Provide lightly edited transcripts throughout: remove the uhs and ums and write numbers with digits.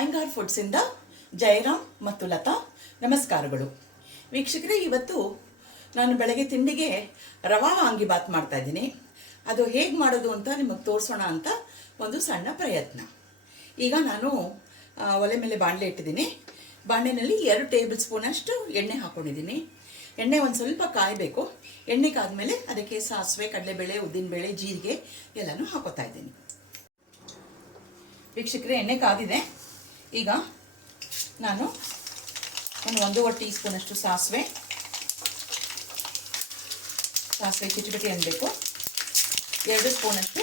ಐಂಗಾರ್ ಫುಡ್ಸಿಂದ ಜಯರಾಮ್ ಮತ್ತು ಲತಾ ನಮಸ್ಕಾರಗಳು. ವೀಕ್ಷಕರೇ, ಇವತ್ತು ನಾನು ಬೆಳಗ್ಗೆ ತಿಂಡಿಗೆ ರವಾ ವಾಂಗಿಬಾತ್ ಮಾಡ್ತಾ ಇದ್ದೀನಿ. ಅದು ಹೇಗೆ ಮಾಡೋದು ಅಂತ ನಿಮಗೆ ತೋರಿಸೋಣ ಅಂತ ಒಂದು ಸಣ್ಣ ಪ್ರಯತ್ನ. ಈಗ ನಾನು ಒಲೆ ಮೇಲೆ ಬಾಣಲೆ ಇಟ್ಟಿದ್ದೀನಿ. ಬಾಣಲೆಯಲ್ಲಿ 2 ಟೇಬಲ್ ಸ್ಪೂನಷ್ಟು ಎಣ್ಣೆ ಹಾಕ್ಕೊಂಡಿದ್ದೀನಿ. ಎಣ್ಣೆ ಒಂದು ಸ್ವಲ್ಪ ಕಾಯಬೇಕು. ಎಣ್ಣೆ ಕಾದ್ಮೇಲೆ ಅದಕ್ಕೆ ಸಾಸಿವೆ, ಕಡಲೆಬೇಳೆ, ಉದ್ದಿನಬೇಳೆ, ಜೀರಿಗೆ ಎಲ್ಲನೂ ಹಾಕೋತಾ ಇದ್ದೀನಿ. ವೀಕ್ಷಕರೇ, ಎಣ್ಣೆ ಕಾದಿದೆ. ಈಗ ನಾನು ಒಂದು 1.5 ಟೀ ಸ್ಪೂನಷ್ಟು ಸಾಸಿವೆ ಚಿಟಪಟಿ ಅನ್ನಬೇಕು. 2 ಸ್ಪೂನಷ್ಟು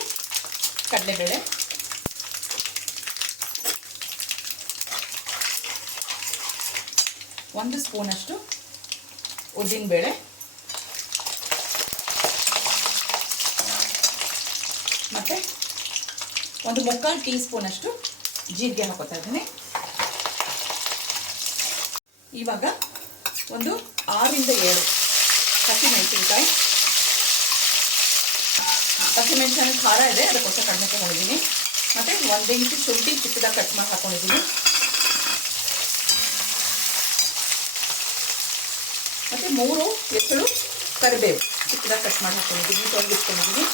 ಕಡಲೆಬೇಳೆ, 1 ಸ್ಪೂನಷ್ಟು ಉದ್ದಿನಬೇಳೆ, ಮತ್ತು 1/4 ಟೀ ಸ್ಪೂನಷ್ಟು ಜೀರಿಗೆ ಹಾಕೋತಾ ಇದ್ದೀನಿ. ಇವಾಗ ಒಂದು 6ರಿಂದ 7 ಹಸಿಮೆಣಸಿನ್ಕಾಯಿ ಖಾರ ಇದೆ, ಅದಕ್ಕೋಸ್ಕರ ಕಡಿಮೆ ತಗೊಂಡಿದ್ದೀನಿ. ಮತ್ತು 1 ಇಂಚು ಶುಂಠಿ ಚಿಕ್ಕದಾಗಿ ಕಟ್ ಮಾಡಿ ಹಾಕೊಂಡಿದ್ದೀನಿ. ಮತ್ತು 3 ಎಸಳು ಕರಿಬೇವು ಚಿಕ್ಕದಾಗಿ ಕಟ್ ಮಾಡಿ ಹಾಕೊಂಡಿದ್ದೀನಿ, ತೊಳೆದಿಟ್ಕೊಂಡಿದ್ದೀನಿ.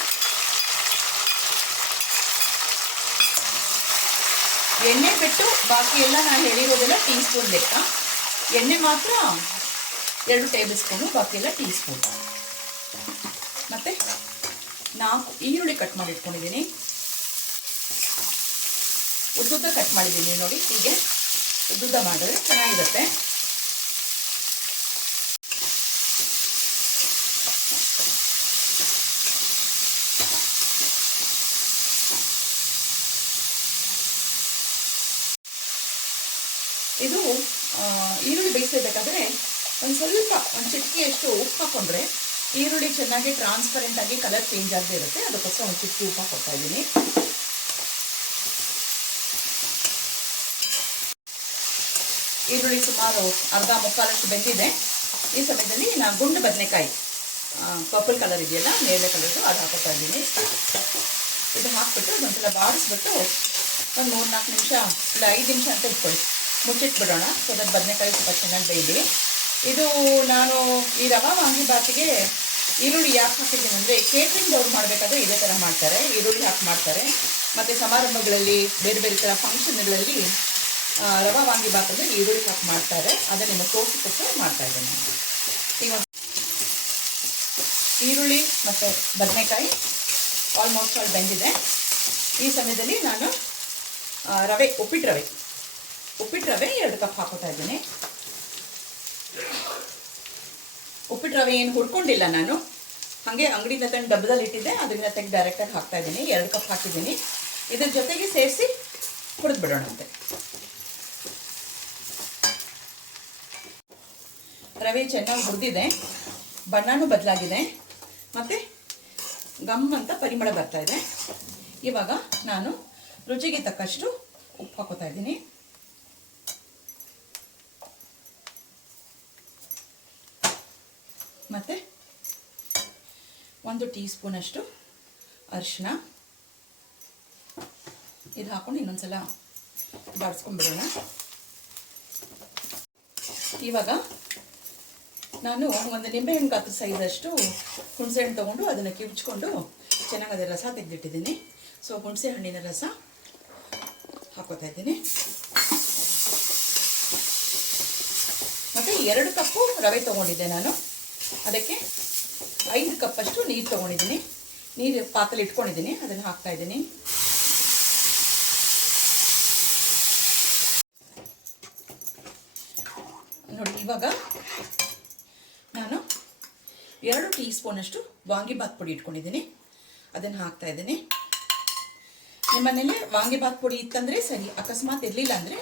ಎಣ್ಣೆ ಬಿಟ್ಟು ಬಾಕಿ ಎಲ್ಲ ನಾನು ಹೇಳಿರೋದೆಲ್ಲ ಟೀ ಸ್ಪೂನ್ ಲೆಕ್ಕ. ಎಣ್ಣೆ ಮಾತ್ರ 2 ಟೇಬಲ್ ಸ್ಪೂನು, ಬಾಕಿ ಎಲ್ಲ ಟೀ ಸ್ಪೂನ್. ಮತ್ತು 4 ಈರುಳ್ಳಿ ಕಟ್ ಮಾಡಿ ಇಟ್ಕೊಂಡಿದ್ದೀನಿ. ಉದ್ದುದ್ದ ಕಟ್ ಮಾಡಿದ್ದೀನಿ ನೋಡಿ. ಹೀಗೆ ಉದ್ದುದ್ದ ಮಾಡಿದ್ರೆ ಚೆನ್ನಾಗಿರುತ್ತೆ. ಇದು ಈರುಳ್ಳಿ ಬೇಯಿಸಬೇಕಾದ್ರೆ ಒಂದು ಚಿಟಿಕೆಯಷ್ಟು ಉಪ್ಪು ಹಾಕೊಂಡ್ರೆ ಈರುಳ್ಳಿ ಚೆನ್ನಾಗಿ ಟ್ರಾನ್ಸ್ಪರೆಂಟ್ ಆಗಿ ಕಲರ್ ಚೇಂಜ್ ಆಗದೆ ಇರುತ್ತೆ. ಅದಕ್ಕೋಸ್ಕರ ಒಂದು ಚಿಟಿಕೆ ಉಪ್ಪು ಹಾಕ್ತಾ ಇದ್ದೀನಿ. ಈರುಳ್ಳಿ ಸುಮಾರು ಅರ್ಧ ಮುಕ್ಕಾಲಷ್ಟು ಬೆಂದಿದೆ. ಈ ಸಮಯದಲ್ಲಿ ನಾನು ಗುಂಡು ಬದನೆಕಾಯಿ ಪರ್ಪಲ್ ಕಲರ್ ಇದೆಯಲ್ಲ, ನೇರಳೆ ಕಲರ್ದು, ಅದು ಹಾಕೋತಾ ಇದ್ದೀನಿ. ಇದು ಹಾಕ್ಬಿಟ್ಟು ಅದೊಂದ್ಸಲ ಬಾಡಿಸ್ಬಿಟ್ಟು ಒಂದು 3-4 ನಿಮಿಷ ಇಲ್ಲ 5 ನಿಮಿಷ ಅಂತ ಇಟ್ಕೊಳ್ಳಿ, ಮುಚ್ಚಿಟ್ಬಿಡೋಣ. ಸೊ ಅದಕ್ಕೆ ಬದನೆಕಾಯಿ ಸ್ವಲ್ಪ ಚೆನ್ನಾಗಿ ಬೇಯಲಿ. ಇದು ನಾನು ಈ ರವಾ ವಾಂಗಿಬಾತಿಗೆ ಈರುಳ್ಳಿ ಯಾಕೆ ಹಾಕಿದ್ದೀನಿ ಅಂದರೆ, ಕೇಟ್ರಿಂಗ್ ಅವ್ರು ಮಾಡಬೇಕಾದ್ರೆ ಇದೇ ಥರ ಮಾಡ್ತಾರೆ, ಈರುಳ್ಳಿ ಹಾಕಿ ಮಾಡ್ತಾರೆ. ಮತ್ತು ಸಮಾರಂಭಗಳಲ್ಲಿ ಬೇರೆ ಬೇರೆ ಥರ ಫಂಕ್ಷನ್ಗಳಲ್ಲಿ ರವಾ ವಾಂಗಿಬಾತಲ್ಲಿ ಈರುಳ್ಳಿ ಹಾಕಿ ಮಾಡ್ತಾರೆ. ಅದನ್ನು ನಿಮಗೆ ತೋರಿಸೋಕ್ಕೆ ಮಾಡ್ತಾಯಿದ್ದೇನೆ. ಈಗ ಈರುಳ್ಳಿ ಮತ್ತು ಬದನೆಕಾಯಿ ಆಲ್ಮೋಸ್ಟ್ ಆಲ್ ಬೆಂದಿದೆ. ಈ ಸಮಯದಲ್ಲಿ ನಾನು ಉಪ್ಪಿಟ್ಟು ರವೆ 2 ಕಪ್ ಹಾಕೋತಾ ಇದ್ದೀನಿ. ಉಪ್ಪಿಟ್ಟು ರವೆ ಏನು ಹುರ್ಕೊಂಡಿಲ್ಲ ನಾನು, ಹಾಗೆ ಅಂಗಡಿಯಿಂದ ತಂದು ಡಬ್ಬದಲ್ಲಿ ಇಟ್ಟಿದ್ದೆ, ಅದರಿಂದ ತೆಗೆದು ಡೈರೆಕ್ಟಾಗಿ ಹಾಕ್ತಾ ಇದ್ದೀನಿ. 2 ಕಪ್ ಹಾಕಿದ್ದೀನಿ. ಇದ್ರ ಜೊತೆಗೆ ಸೇರಿಸಿ ಹುರಿದು ಬಿಡೋಣಂತೆ. ರವೆ ಚೆನ್ನಾಗಿ ಹುರಿದಿದೆ, ಬಣ್ಣನೂ ಬದಲಾಗಿದೆ, ಮತ್ತು ಗಮ್ ಅಂತ ಪರಿಮಳ ಬರ್ತಾ ಇದೆ. ಇವಾಗ ನಾನು ರುಚಿಗೆ ತಕ್ಕಷ್ಟು ಉಪ್ಪು ಹಾಕೋತಾ ಇದ್ದೀನಿ. ಮತ್ತು 1 ಟೀ ಸ್ಪೂನಷ್ಟು ಅರಿಶಿನ. ಇದು ಹಾಕ್ಕೊಂಡು ಇನ್ನೊಂದ್ಸಲ ಬಾಡಿಸ್ಕೊಂಡ್ಬಿಡೋಣ. ಇವಾಗ ನಾನು ಒಂದು ನಿಂಬೆಹಣ್ಣು ಗಾತ್ರ ಸೈಜಷ್ಟು ಹುಣಸೆಹಣ್ಣು ತೊಗೊಂಡು ಅದನ್ನು ಕಿವುಚ್ಕೊಂಡು ಚೆನ್ನಾಗಿ ಅದರ ರಸ ತೆಗೆದಿಟ್ಟಿದ್ದೀನಿ. ಸೊ ಹುಣಸೆ ಹಣ್ಣಿನ ರಸ ಹಾಕೋತಾ ಇದ್ದೀನಿ. ಮತ್ತು 2 ಕಪ್ಪು ರವೆ ತೊಗೊಂಡಿದ್ದೆ ನಾನು, ಅದಕ್ಕೆ 5 ಕಪ್ಪಷ್ಟು ನೀರು ತೊಗೊಂಡಿದ್ದೀನಿ. ನೀರು ಪಾತ್ರೆಲಿ ಇಟ್ಕೊಂಡಿದ್ದೀನಿ, ಅದನ್ನು ಹಾಕ್ತಾ ಇದ್ದೀನಿ. ನೋಡಿ, ಇವಾಗ ನಾನು 2 ಟೀ ಸ್ಪೂನಷ್ಟು ವಾಂಗಿಬಾತ್ ಪುಡಿ ಇಟ್ಕೊಂಡಿದ್ದೀನಿ, ಅದನ್ನು ಹಾಕ್ತಾ ಇದ್ದೀನಿ. ನಿಮ್ಮ ಮನೇಲಿ ವಾಂಗಿಬಾತ್ ಪುಡಿ ಇತ್ತಂದರೆ ಸರಿ, ಅಕಸ್ಮಾತ್ ಇರಲಿಲ್ಲ ಅಂದರೆ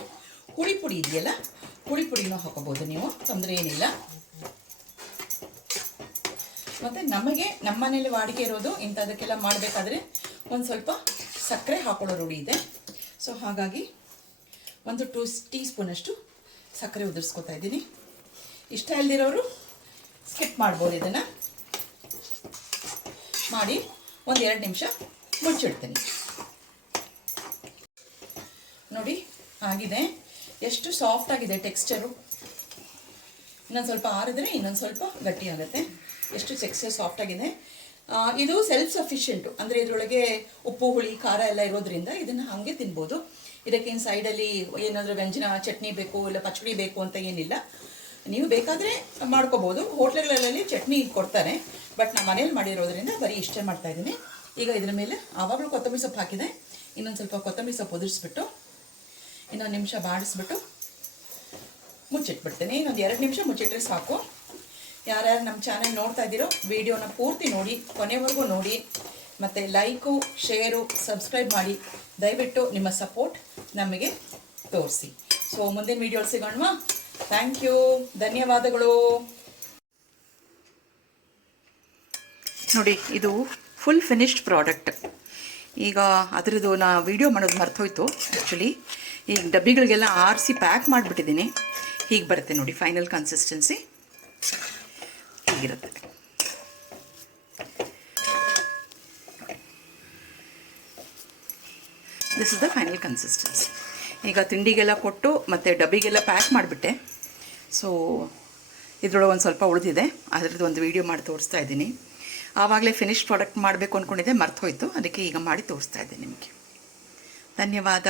ಹುಳಿ ಪುಡಿ ಇದೆಯಲ್ಲ, ಹುಳಿ ಪುಡಿನೂ ಹಾಕೋಬೋದು ನೀವು, ತೊಂದರೆ ಏನಿಲ್ಲ. ಮತ್ತು ನಮ್ಮ ಮನೇಲಿ ವಾಡಿಕೆ ಇರೋದು ಇಂಥದಕ್ಕೆಲ್ಲ ಮಾಡಬೇಕಾದ್ರೆ ಒಂದು ಸ್ವಲ್ಪ ಸಕ್ಕರೆ ಹಾಕೊಳ್ಳೋ ರೂಢಿ ಇದೆ. ಸೊ ಹಾಗಾಗಿ 1 ಟೀ ಸ್ಪೂನಷ್ಟು ಸಕ್ಕರೆ ಉದುರಿಸ್ಕೊತಾ ಇದ್ದೀನಿ. ಇಷ್ಟ ಇಲ್ದಿರೋರು ಸ್ಕಿಪ್ ಮಾಡ್ಬೋದು. ಇದನ್ನು ಮಾಡಿ 1-2 ನಿಮಿಷ ಮುಚ್ಚಿಡ್ತೀನಿ. ನೋಡಿ, ಆಗಿದೆ. ಎಷ್ಟು ಸಾಫ್ಟ್ ಆಗಿದೆ ಟೆಕ್ಸ್ಚರು. ಇನ್ನೊಂದು ಸ್ವಲ್ಪ ಆರಿದ್ರೆ ಇನ್ನೊಂದು ಸ್ವಲ್ಪ ಗಟ್ಟಿ ಆಗುತ್ತೆ. ಎಷ್ಟು ಟೆಕ್ಸ್ಚರ್ ಸಾಫ್ಟ್ ಆಗಿದೆ. ಇದು ಸೆಲ್ಫ್ ಸಫಿಷಿಯೆಂಟು, ಅಂದರೆ ಇದರೊಳಗೆ ಉಪ್ಪು ಹುಳಿ ಖಾರ ಎಲ್ಲ ಇರೋದ್ರಿಂದ ಇದನ್ನು ಹಾಗೆ ತಿನ್ಬೋದು. ಇದಕ್ಕೇನು ಸೈಡಲ್ಲಿ ಏನಾದರೂ ವ್ಯಂಜನ ಚಟ್ನಿ ಬೇಕು ಇಲ್ಲ ಪಚಡಿ ಬೇಕು ಅಂತ ಏನಿಲ್ಲ. ನೀವು ಬೇಕಾದರೆ ಮಾಡ್ಕೋಬೋದು. ಹೋಟ್ಲುಗಳಲ್ಲಿ ಚಟ್ನಿ ಕೊಡ್ತಾರೆ, ಬಟ್ ನಾನು ಮನೇಲಿ ಮಾಡಿರೋದ್ರಿಂದ ಬರೀ ಇಷ್ಟೇ ಮಾಡ್ತಾಯಿದ್ದೀನಿ. ಈಗ ಇದರ ಮೇಲೆ ಆವಾಗಲೂ ಕೊತ್ತಂಬರಿ ಸೊಪ್ಪು ಹಾಕಿದೆ. ಇನ್ನೊಂದು ಸ್ವಲ್ಪ ಕೊತ್ತಂಬರಿ ಸೊಪ್ಪು ಉದುರಿಸ್ಬಿಟ್ಟು ಇನ್ನೊಂದು ನಿಮಿಷ ಬಾಡಿಸ್ಬಿಟ್ಟು ಮುಚ್ಚಿಟ್ಬಿಡ್ತೀನಿ. ಇನ್ನೊಂದು 2 ನಿಮಿಷ ಮುಚ್ಚಿಟ್ರೆ ಸಾಕು. ಯಾರ್ಯಾರು ನಮ್ಮ ಚಾನೆಲ್ ನೋಡ್ತಾ ಇದ್ದೀರೋ ವಿಡಿಯೋನ ಪೂರ್ತಿ ನೋಡಿ, ಕೊನೆವರೆಗೂ ನೋಡಿ, ಮತ್ತು ಲೈಕು ಶೇರು ಸಬ್ಸ್ಕ್ರೈಬ್ ಮಾಡಿ. ದಯವಿಟ್ಟು ನಿಮ್ಮ ಸಪೋರ್ಟ್ ನಮಗೆ ತೋರಿಸಿ. ಸೊ ಮುಂದಿನ ವಿಡಿಯೋಲಿ ಸಿಗೋಣವಾ? ಥ್ಯಾಂಕ್ ಯು, ಧನ್ಯವಾದಗಳು. ನೋಡಿ, ಇದು ಫುಲ್ ಫಿನಿಶ್ಡ್ ಪ್ರಾಡಕ್ಟ್. ಈಗ ಅದರದ್ದು ನಾ ವಿಡಿಯೋ ಮಾಡೋದು ಮರ್ತೋಯ್ತು ಆ್ಯಕ್ಚುಲಿ. ಈಗ ಡಬ್ಬಿಗಳಿಗೆಲ್ಲ ಆರಿಸಿ ಪ್ಯಾಕ್ ಮಾಡಿಬಿಟ್ಟಿದ್ದೀನಿ. ಹೀಗೆ ಬರುತ್ತೆ ನೋಡಿ, ಫೈನಲ್ ಕನ್ಸಿಸ್ಟೆನ್ಸಿ ಹೀಗಿರುತ್ತೆ. This is the final consistency. ಈಗ ತಿಂಡಿಗೆಲ್ಲ ಕೊಟ್ಟು ಮತ್ತು ಡಬ್ಬಿಗೆಲ್ಲ ಪ್ಯಾಕ್ ಮಾಡಿಬಿಟ್ಟೆ. ಸೊ ಇದರೊಳಗೆ ಒಂದು ಸ್ವಲ್ಪ ಉಳಿದಿದೆ, ಅದರದ್ದು ಒಂದು ವೀಡಿಯೋ ಮಾಡಿ ತೋರಿಸ್ತಾ ಇದ್ದೀನಿ. ಆವಾಗಲೇ ಫಿನಿಶ್ ಪ್ರಾಡಕ್ಟ್ ಮಾಡಬೇಕು ಅಂದ್ಕೊಂಡಿದ್ದೆ, ಮರ್ತು ಹೋಯಿತು. ಅದಕ್ಕೆ ಈಗ ಮಾಡಿ ತೋರಿಸ್ತಾ ಇದ್ದೀನಿ ನಿಮಗೆ. ಧನ್ಯವಾದ.